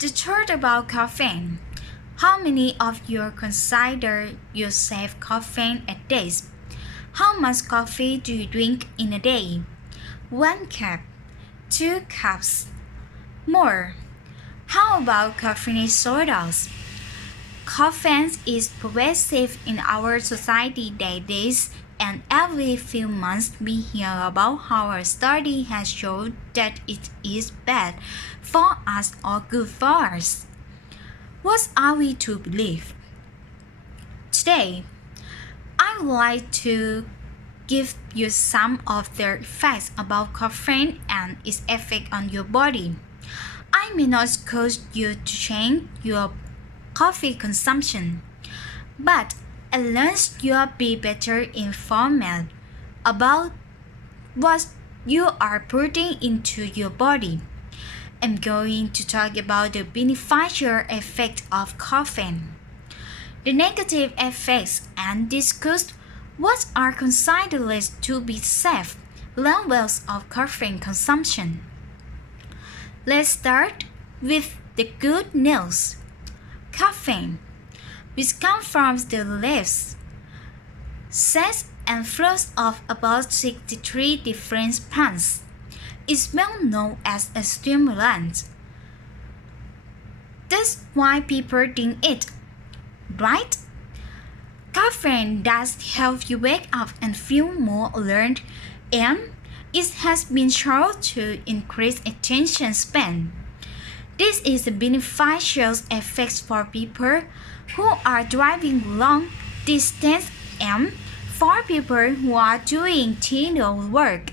The truth about caffeine. How many of you consider yourself caffeine a day? How much coffee do you drink in a day? 1 cup, 2 cups, more. How about caffeine sodas? Caffeine is pervasive in our society these days, and every few months we hear about how a study has shown that it is bad for us or good for us. What are we to believe? Today, I would like to give you some of the facts about caffeine and its effect on your body. I may not cause you to change your coffee consumption, but at least you'll be better informed about what you are putting into your body. I'm going to talk about the beneficial effect of caffeine, the negative effects, and discuss what are considered to be safe levels of caffeine consumption. Let's start with the good news. Caffeine, which comes from the leaves, seeds and fruits of about 63 different plants, is well known as a stimulant. That's why people drink it, right? Caffeine does help you wake up and feel more alert, and it has been shown to increase attention span. This is a beneficial effect for people who are driving long distance and for people who are doing tedious work.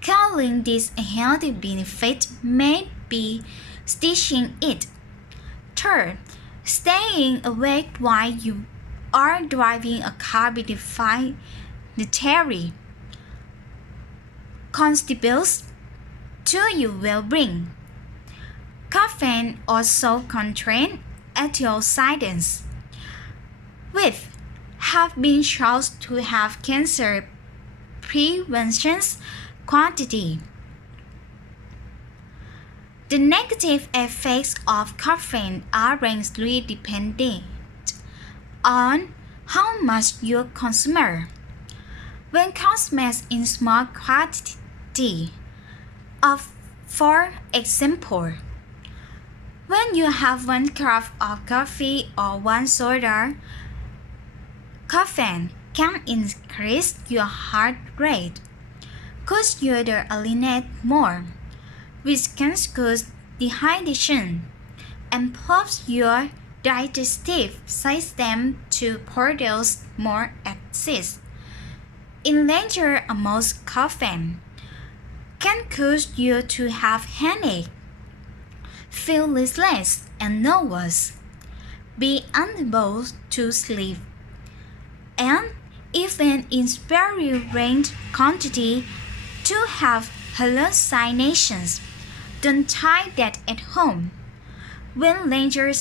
Calling this a healthy benefit may be stitching it. Third, staying awake while you are driving a car benefits contributes to your well-being. Caffeine also contains antioxidants, which have been shown to have cancer prevention quantity. The negative effects of caffeine are randomly dependent on how much you consume. When consumed in small quantity, for example, when you have 1 cup of coffee or 1 soda, caffeine can increase your heart rate, cause you to urinate more, which can cause dehydration, and prompts your digestive system to produce more acid. In larger amounts, caffeine can cause you to have headache, feel listless and nervous, be unable to sleep, and even in very range quantity to have hallucinations. Don't try that at home. When larger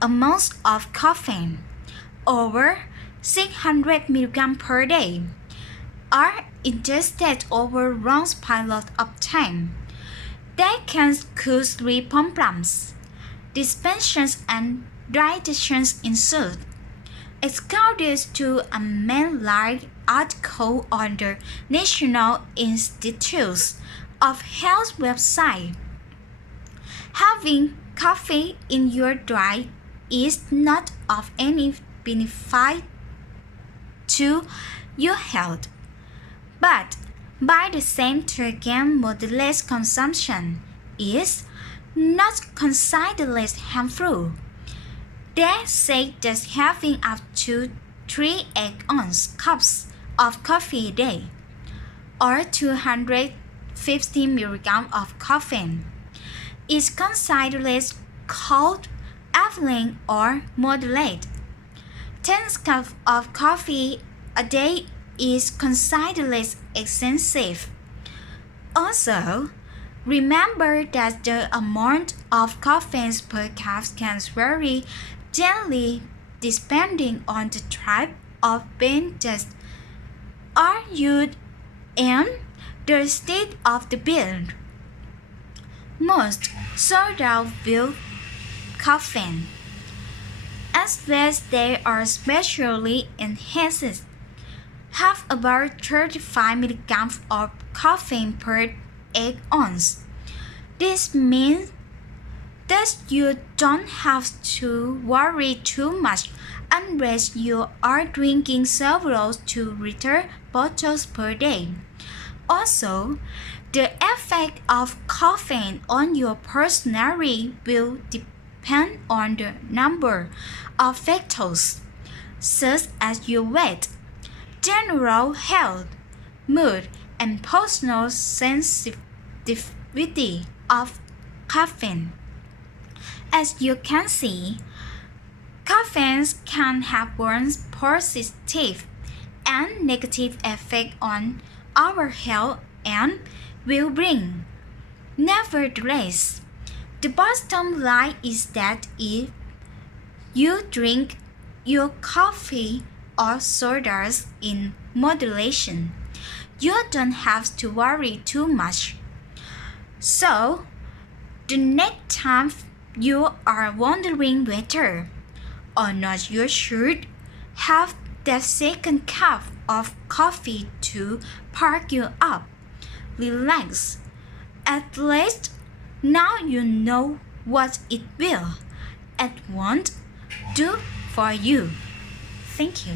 amounts of caffeine, over 600 mg per day, are ingested over a long period of time, they can cause sleep problems, distension, and digestion ensue. According to a mainline article on the National Institutes of Health website, having coffee in your diet is not of any benefit to your health, but by the same token, moderate consumption is not considered harmful. They say that having up to 3 cups of coffee a day, or 250 mg of caffeine, is considered cold, evening, or moderate. 10 cups of coffee a day is considered excessive. Also, remember that the amount of caffeine per cup can vary daily depending on the type of bean that are used and the state of the bean. Most soda will caffeine, unless they are specially enhanced, have about 35 mg of caffeine per 8 ounce. This means that you don't have to worry too much unless you are drinking several 2-liter bottles per day. Also, the effect of caffeine on your personality will depend on the number of factors, such as your weight, general health, mood, and personal sensitivity of caffeine. As you can see, caffeine can have both positive and negative effects on our health and well-being. Nevertheless, the bottom line is that if you drink your coffee or sodas in moderation, you don't have to worry too much. So, the next time you are wondering whether or not you should have that second cup of coffee to perk you up, relax. At least now you know what it will and won't do for you. Thank you.